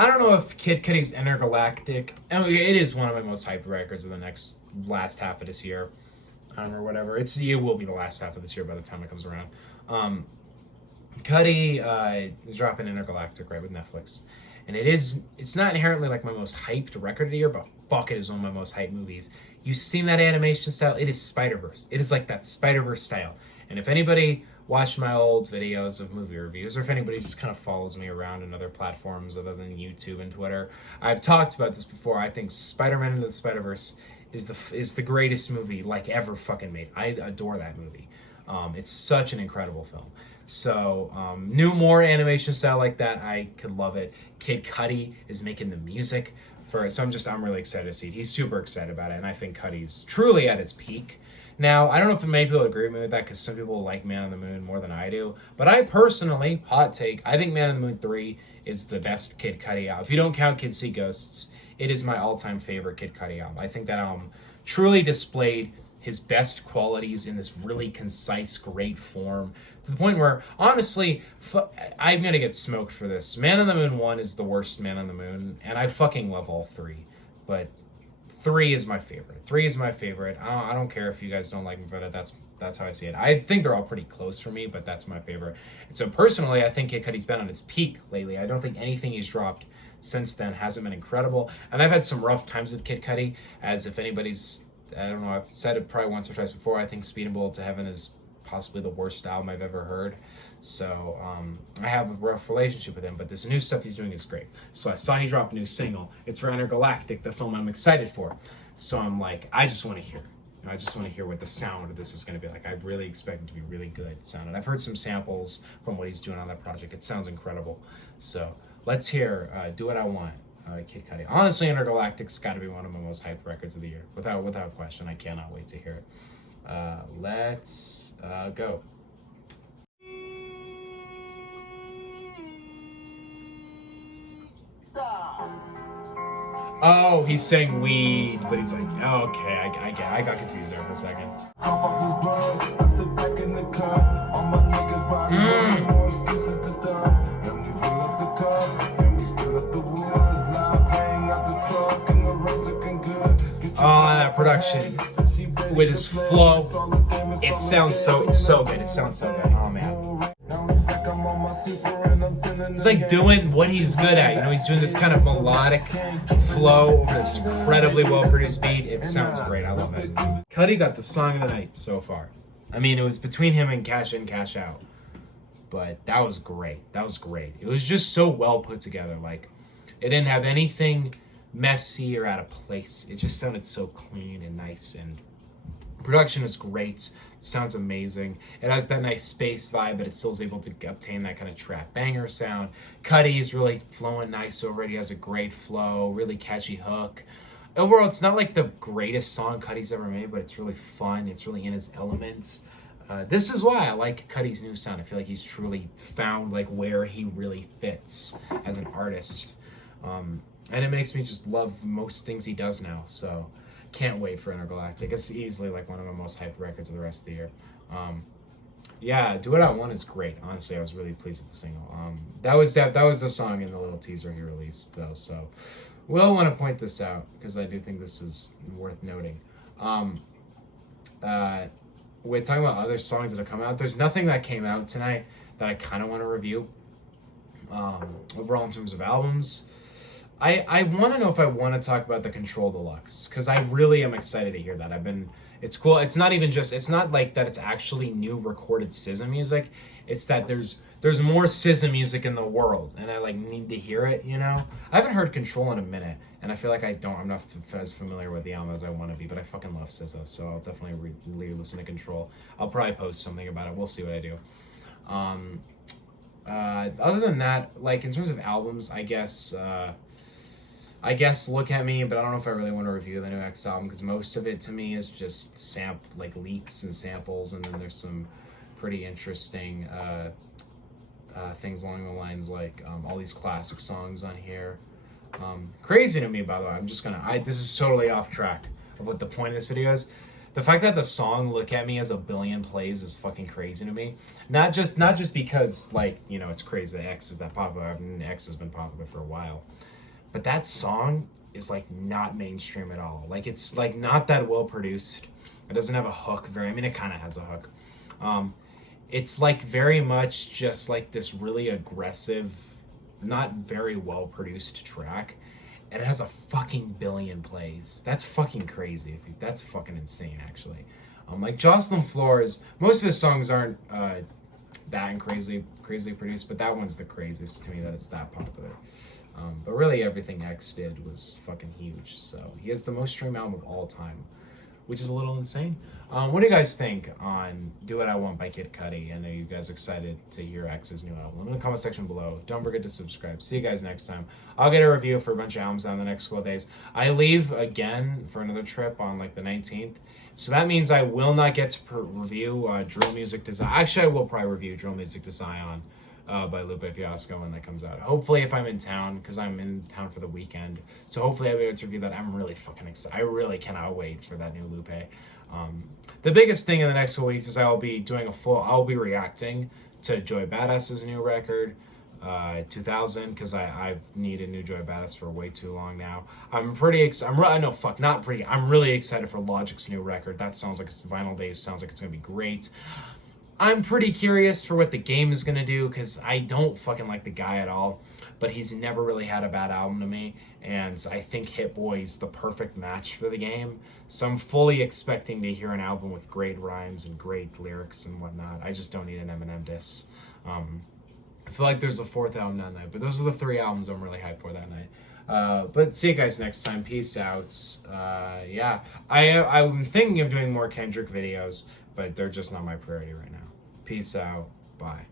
I don't know if Kid Cudi's Entergalactic. Oh, yeah, it is one of my most hyped records of the last half of this year, or whatever. It will be the last half of this year by the time it comes around. Um, Cudi is dropping Intergalactic right with Netflix, and it's not inherently like my most hyped record of the year, but fuck, it is one of my most hyped movies. You've seen that animation style? It is Spider-Verse. It is like that Spider-Verse style. And if anybody watched my old videos of movie reviews, or if anybody just kind of follows me around in other platforms other than YouTube and Twitter, I've talked about this before. I think Spider-Man Into the Spider-Verse is the greatest movie like ever fucking made. I adore that movie. It's such an incredible film. So, new more animation style like that, I could love it. Kid Cudi is making the music for it, so I'm really excited to see it. He's super excited about it, and I think Cudi's truly at his peak. Now, I don't know if many people agree with me with that, because some people like Man on the Moon more than I do, but I personally, hot take, I think Man on the Moon 3 is the best Kid Cudi album. If you don't count Kids See Ghosts, it is my all-time favorite Kid Cudi album. I think that album truly displayed his best qualities in this really concise, great form, to the point where, honestly, I'm gonna get smoked for this. Man on the Moon 1 is the worst Man on the Moon, and I fucking love all three, but 3 is my favorite. 3 is my favorite. I don't care if you guys don't like me for that. That's how I see it. I think they're all pretty close for me, but that's my favorite. And so personally, I think Kid Cudi's been on his peak lately. I don't think anything he's dropped since then hasn't been incredible. And I've had some rough times with Kid Cudi, as if anybody's, I don't know, I've said it probably once or twice before, I think Speed and Bullet to Heaven is possibly the worst album I've ever heard. So I have a rough relationship with him, but this new stuff he's doing is great. So I saw he dropped a new single. It's for Entergalactic, the film I'm excited for. So I'm like, I just want to hear. I just want to hear what the sound of this is going to be like. I really expect it to be really good sound. And I've heard some samples from what he's doing on that project. It sounds incredible. So let's hear Do What I Want, Kid Cudi. Honestly, Intergalactic's got to be one of my most hyped records of the year. Without question. I cannot wait to hear it. Let's go. Oh, he's saying weed, but he's like, oh, okay, I got confused there for a second. Oh, that production with his flow, it's so good. It sounds so good. Oh man. He's like doing what he's good at. You know, he's doing this kind of melodic flow over this incredibly well-produced beat. It sounds great. I love it. Cudi got the song of the night so far. I mean, it was between him and Cash In, Cash Out. But that was great. It was just so well put together. Like, it didn't have anything messy or out of place. It just sounded so clean and nice, and production is great. Sounds amazing. It has that nice space vibe, but it still is able to obtain that kind of trap banger sound. Cudi is really flowing nice over it. He has a great flow, really catchy hook. Overall, it's not like the greatest song Cudi's ever made, but it's really fun. It's really in his elements. This is why I like Cudi's new sound. I feel like he's truly found like where he really fits as an artist. And it makes me just love most things he does now. So can't wait for Intergalactic. It's easily like one of my most hyped records of the rest of the year. Yeah, Do What I Want is great. Honestly, I was really pleased with the single. That was the song in the little teaser he released though. So we'll want to point this out because I do think this is worth noting. We're talking about other songs that have come out. There's nothing that came out tonight that I kind of want to review. Overall, in terms of albums, I want to know if I want to talk about the Control Deluxe, because I really am excited to hear that. It's cool. It's not like that it's actually new recorded SZA music. It's that there's more SZA music in the world, and I like need to hear it, you know? I haven't heard Control in a minute, and I feel like I'm not as familiar with the album as I want to be, but I fucking love SZA, so I'll definitely listen to Control. I'll probably post something about it. We'll see what I do. Other than that, like in terms of albums, I guess Look At Me, but I don't know if I really want to review the new X album, because most of it to me is just like leaks and samples, and then there's some pretty interesting things along the lines like all these classic songs on here. Crazy to me, by the way. This is totally off track of what the point of this video is. The fact that the song "Look at Me" has 1 billion plays is fucking crazy to me. Not just because like it's crazy that X is that popular. I mean, X has been popular for a while, but that song is like not mainstream at all. Like it's like not that well produced. It doesn't have a hook. I mean, it kind of has a hook. It's like very much just like this really aggressive, not very well produced track, and it has a fucking billion plays. That's fucking crazy. That's fucking insane, actually. Like Jocelyn Flores, most of his songs aren't that and crazy produced, but that one's the craziest to me that it's that popular. But really, everything X did was fucking huge. So he has the most streamed album of all time, which is a little insane. What do you guys think on "Do What I Want" by Kid Cudi? I know you guys excited to hear X's new album. In the comment section below. Don't forget to subscribe. See you guys next time. I'll get a review for a bunch of albums down the next couple of days. I leave again for another trip on like the 19th. So that means I will not get to review Drill Music Design. Actually, I will probably review Drill Music Design by Lupe Fiasco when that comes out. Hopefully, if I'm in town, because I'm in town for the weekend. So hopefully I'll be able to review that. I'm really fucking excited. I really cannot wait for that new Lupe. The biggest thing in the next couple weeks is I'll be reacting to Joey Badass's new record, 2000, because I've needed new Joey Badass for way too long now. I'm really excited for Logic's new record. That sounds like it's Vinyl Days, sounds like it's going to be great. I'm pretty curious for what The Game is going to do, because I don't fucking like the guy at all, but he's never really had a bad album to me, and I think Hit Boy's the perfect match for The Game, so I'm fully expecting to hear an album with great rhymes and great lyrics and whatnot. I just don't need an Eminem diss. I feel like there's a 4th album that night, but those are the 3 albums I'm really hyped for that night. But see you guys next time. Peace out. Yeah, I'm thinking of doing more Kendrick videos, but they're just not my priority right now. Peace out. Bye.